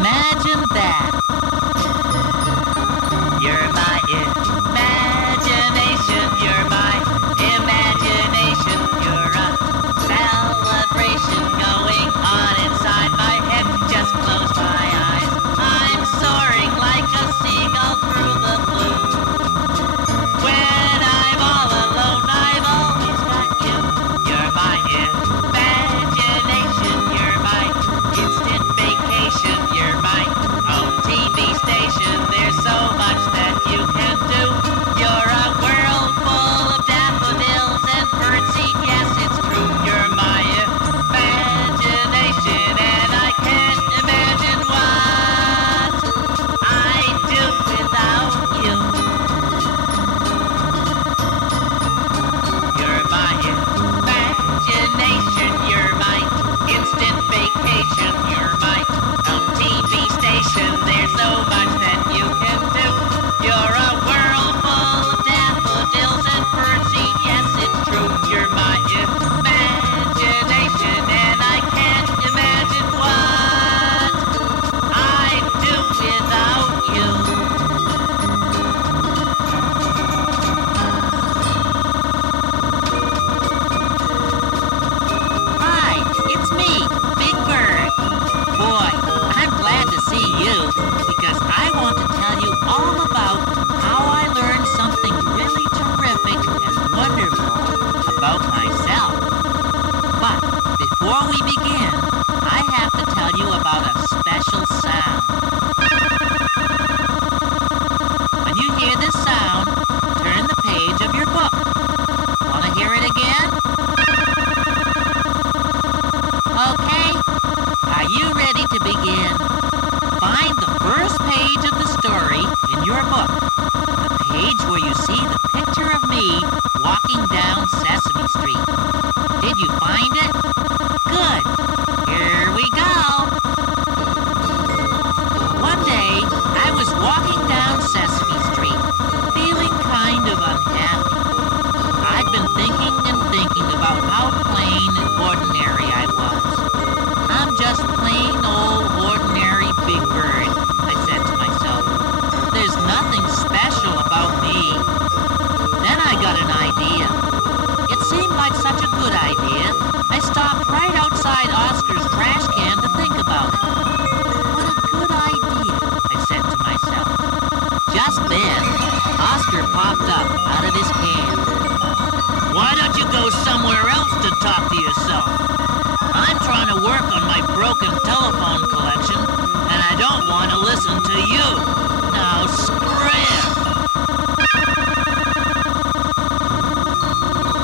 Imagine that. You're my imagination. You're my imagination. You're a celebration going on inside my head. Just close my eyes. I'm soaring like a seagull through the blue. When I'm all alone, I've always got you. You're my imagination. You're my instant vacation. You're my own TV station. There's so much that you can do. You're a world full of daffodils and birdseed. Yes, it's true. You're my imagination, and I can't imagine what I'd do without you. You're my imagination. You're my instant vacation. You're my own TV station. There's so much that you can do. You're a world full of daffodils and birdseed. Yes, it's true. You're my imagination, and I can't imagine what I'd do without you. Hi, it's me, Big Bird. Boy, I'm glad to see you because I want to tell you all about how I learned something really terrific and wonderful about myself. But before we begin, I have to tell you about a special sound. When you hear this sound, turn the page of your book. Want to hear it again? Okay, are you ready to begin? Find the first page of the story in your book. The page where you see the picture of me walking down Sesame Street. Did you find it? Good. Here we go. One day, I was walking down Sesame Street, feeling kind of unhappy. I'd been thinking and thinking about how plain and ordinary I was. I'm just plain old ordinary Big Bird, I said to myself. There's nothing special about me. Then I got an idea. It seemed like such a good idea. I stopped right outside Oscar's trash can to think about it. What a good idea, I said to myself. Just then, Oscar popped up out of his can. Why don't you go somewhere else to talk to yourself? I'm trying to work on my broken telephone collection, and I don't want to listen to you. Now scram!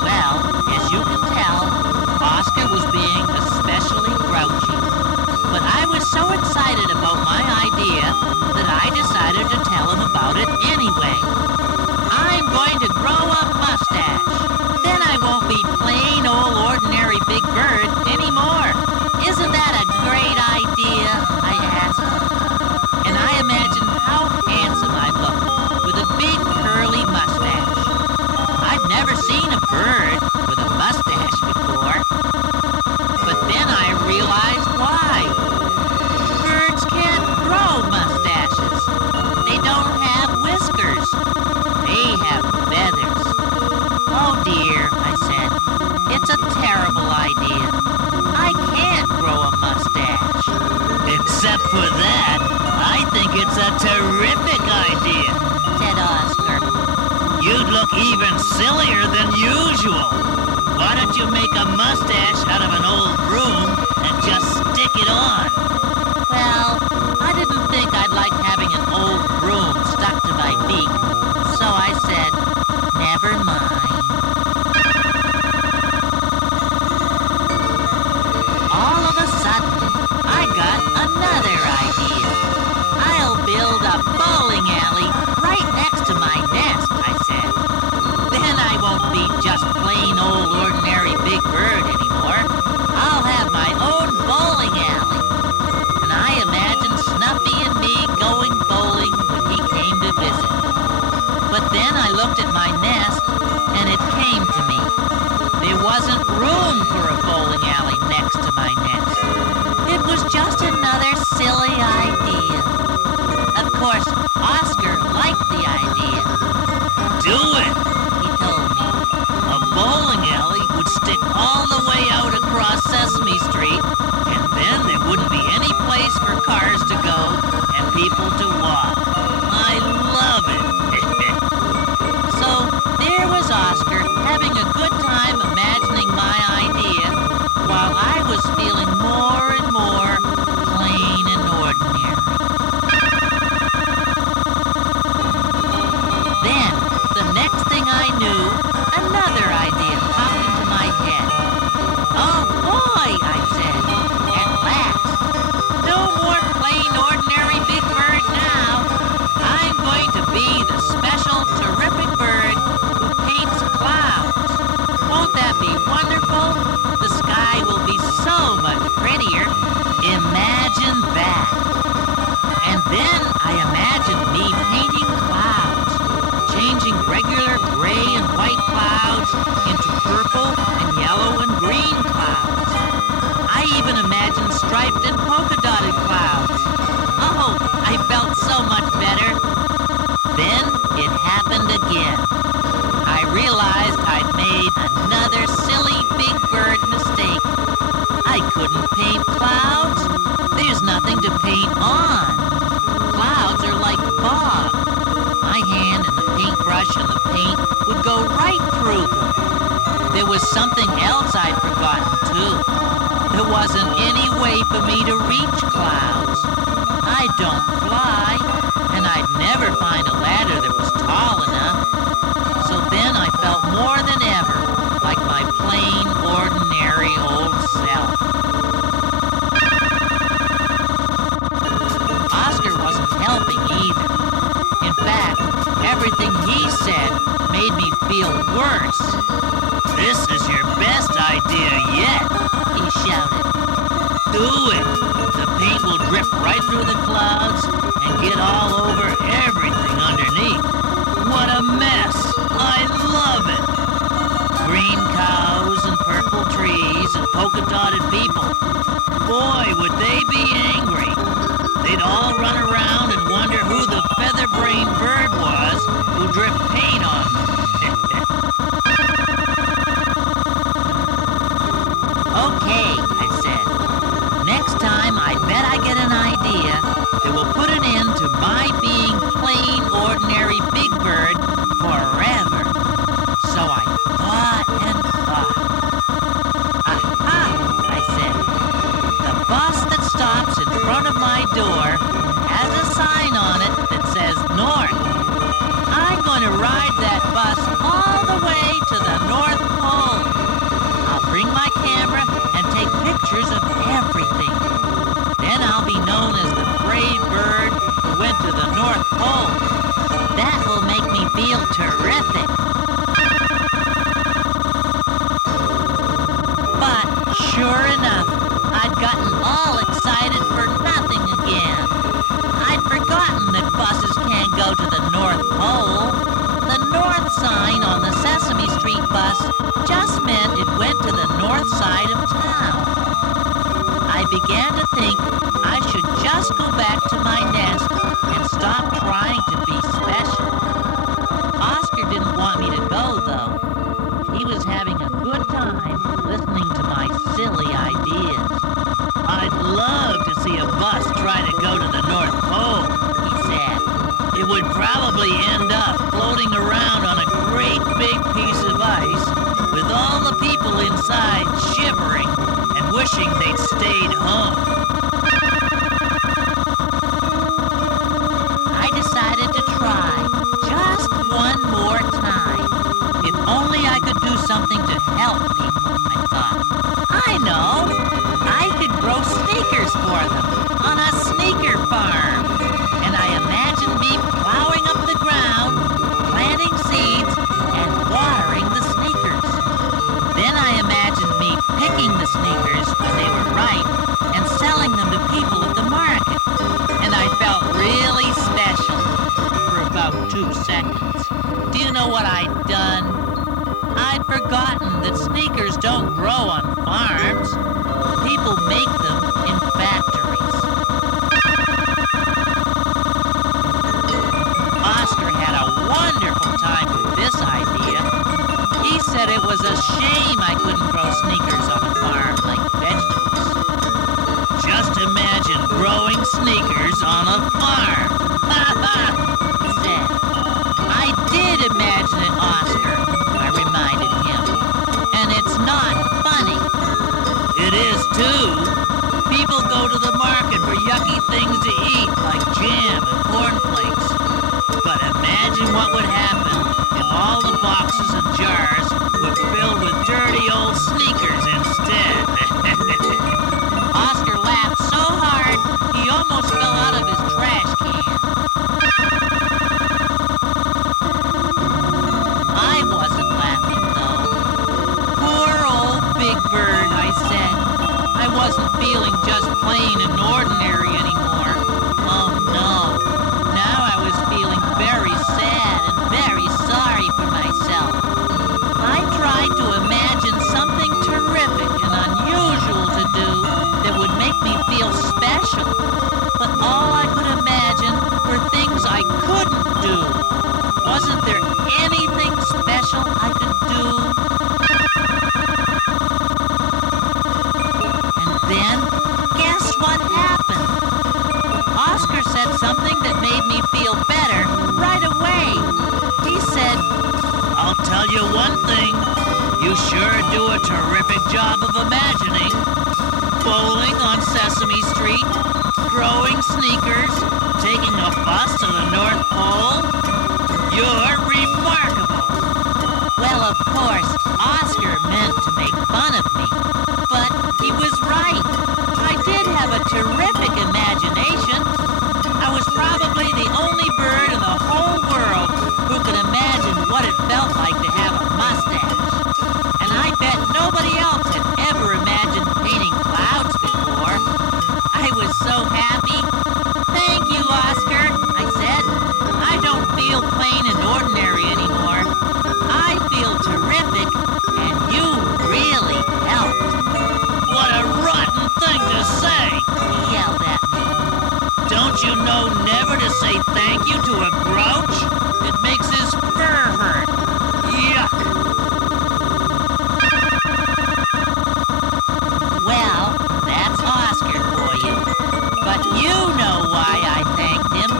Well, as you can tell, Oscar was being especially grouchy. But I was so excited about my idea that I decided to tell him about it anyway. I'm going to grow a mustache. Then I won't be plain old ordinary Big Bird anymore. Isn't that a great idea? I asked. And I imagined how handsome I'd look with a big curly mustache. I'd never seen a bird with a mustache before. But then I realized why. Birds can't grow mustaches. They don't have whiskers. They have feathers. Oh dear, I said. It's a terrible idea. I can't grow a mustache. Except for that, I think it's a terrific idea, said Oscar. You'd look even sillier than usual. Why don't you make a mustache out of an old broom and just stick it on? Well, I didn't think I'd like having an old broom stuck to my beak, so I said, never mind. All of a sudden, I got another idea. I'll build a bowling alley right next to my nest, I said. Then I won't be just plain old ordinary Big Bird anymore. I'll have my idea. Do it! He told me. A bowling alley would stick all the way out across Sesame Street, and then there wouldn't be any place for cars to go and people to walk. I love it! So there was Oscar having a good time imagining my idea, while I was feeling more and more plain and ordinary. Then, the next thing I knew, another idea popped into my head. Oh boy, I said, at last. No more plain ordinary Big Bird now. I'm going to be the special terrific bird who paints clouds. Won't that be wonderful? The sky will be so much prettier. Imagine that. And then I imagined me painting clouds, changing regular gray and white clouds into purple and yellow and green clouds. I even imagined striped and polka-dotted clouds. Oh, I felt so much better. Then it happened again. I realized I'd made another silly Big Bird mistake. I couldn't paint clouds. There's nothing to paint on. Clouds are like fog. My hand and the paintbrush and the paint would go right through them. There was something else I'd forgotten, too. There wasn't any way for me to reach clouds. I don't fly, and I'd never find a ladder that was tall enough. So then I felt more than ever like my plain, ordinary old self. Oscar wasn't helping either. In fact, everything he said made me feel worse. This is your best idea yet! He shouted. Do it! The paint will drip right through the clouds and get all over everything underneath. What a mess! I love it! Green cows and purple trees and polka-dotted people. Boy, would they be angry! They'd all run around and wonder who the feather-brained bird was who dripped paint on them. Okay, I said. Next time I bet I get an idea that will put an end to my being plain, ordinary Big Bird forever. So I thought and thought. Aha, I said. The bus that stops in front of my door has a sign on it that says North. I'm going to ride that bus all the way to the North Pole. I'll bring my camera and take pictures of everything. Then I'll be known as the brave bird who went to the North Pole. That will make me feel terrific. But sure enough, I'd gotten all excited for nothing again. I'd forgotten that buses can't go to the North Pole. The North sign on the Sesame Street bus just meant it went to the north side of town. I began to think I should just go back to my nest and stop trying to be special. Oscar didn't want me to go, though. He was having a good time listening to my silly ideas. I'd love to see a bus try to go to the North Pole, He said. It would probably end up floating around on a great big piece of ice with all the people inside shivering and wishing they'd stayed home. I decided to try just one more time. If only I could do something to help people, I thought. I know! I could grow sneakers for them on a sneaker farm. And I imagined me plowing up the ground, planting seeds, and watering the sneakers. Then I imagined me picking the sneakers when they were ripe and selling them to people at the market. And I felt really special for about 2 seconds. Do you know what I'd done? I'd forgotten that sneakers don't grow on farms. People make them in factories. Oscar had a growing sneakers on a farm. Said, I did imagine it, Oscar, I reminded him. And it's not funny. It is too. People go to the market for yucky things to eat, like jam and cornflakes. But imagine what would happen if all the boxes and jars were filled with dirty old sneakers instead. Oscar laughed so hard, he almost fell out of his trash can. I wasn't laughing, though. Poor old Big Bird, I said. I wasn't feeling just plain and ordinary anymore. Oh, no. Now I was feeling very sad and very sorry for myself. I tried to imagine something terrific and unusual to do that would make me feel special. But all I could imagine were things I couldn't do. Wasn't there anything special I could do? And then, guess what happened? Oscar said something that made me feel better right away. He said, I'll tell you one thing. You sure do a terrific job of imagining. Bowling on Sesame Street, growing sneakers, taking a bus to the North Pole. You're remarkable. well, of course, Oscar meant to make fun of me. But he was right. I did have a terrific imagination. I was probably the only bird in the whole world who could imagine what it felt like to have a mustache. And I bet nobody else had ever imagined painting clouds before. I was so happy. Thank you, Oscar, I said. I don't feel plain and ordinary anymore. I feel terrific, and you really helped. What a rotten thing to say! He yelled at me. Don't you know never to say thank you to a grouch? It makes his fur hurt. Yuck! Well, that's Oscar for you. But you know why I thanked him.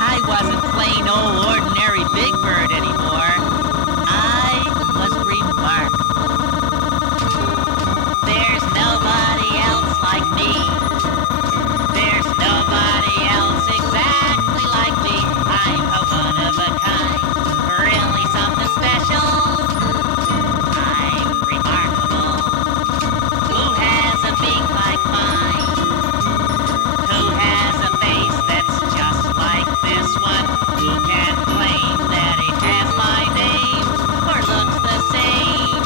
I wasn't plain old ordinary Big Bird anymore. I was remarkable. There's nobody else like me. There's nobody else exactly like me. I'm a one of a kind. Really something special. I'm remarkable. Who has a beak like mine? Who has a face that's just like this one? Who can claim that he has my name or looks the same?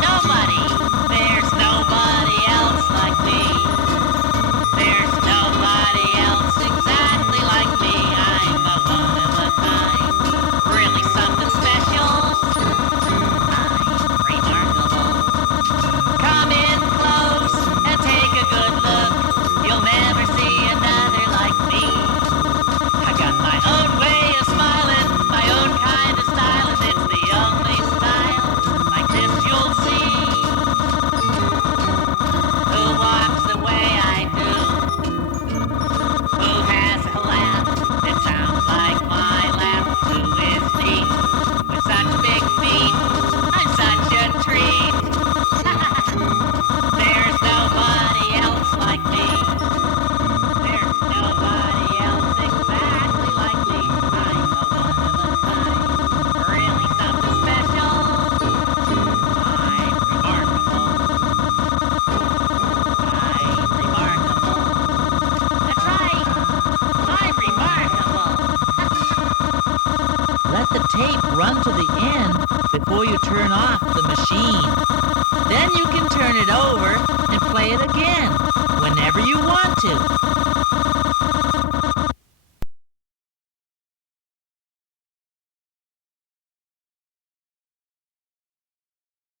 Nobody. There's nobody else like me. There's nobody else exactly like me. I'm a one of a kind. Really something special. I'm remarkable. Come in close and take a good look. You'll never see another like me. I got my own way of smiling, my own kind of style, and it's the only style like this you'll see. Who walks the way I do? Who has a laugh that sounds like my laugh? Who is me with such big feet? I'm such a treat. There's nobody else like me. There's nobody else exactly like me. I'm a one of a kind. Really something special. I'm remarkable. I'm remarkable. That's right. I'm remarkable. Let the tape run to the end before you turn off the machine. Then you can turn it over and play it again whenever you want to.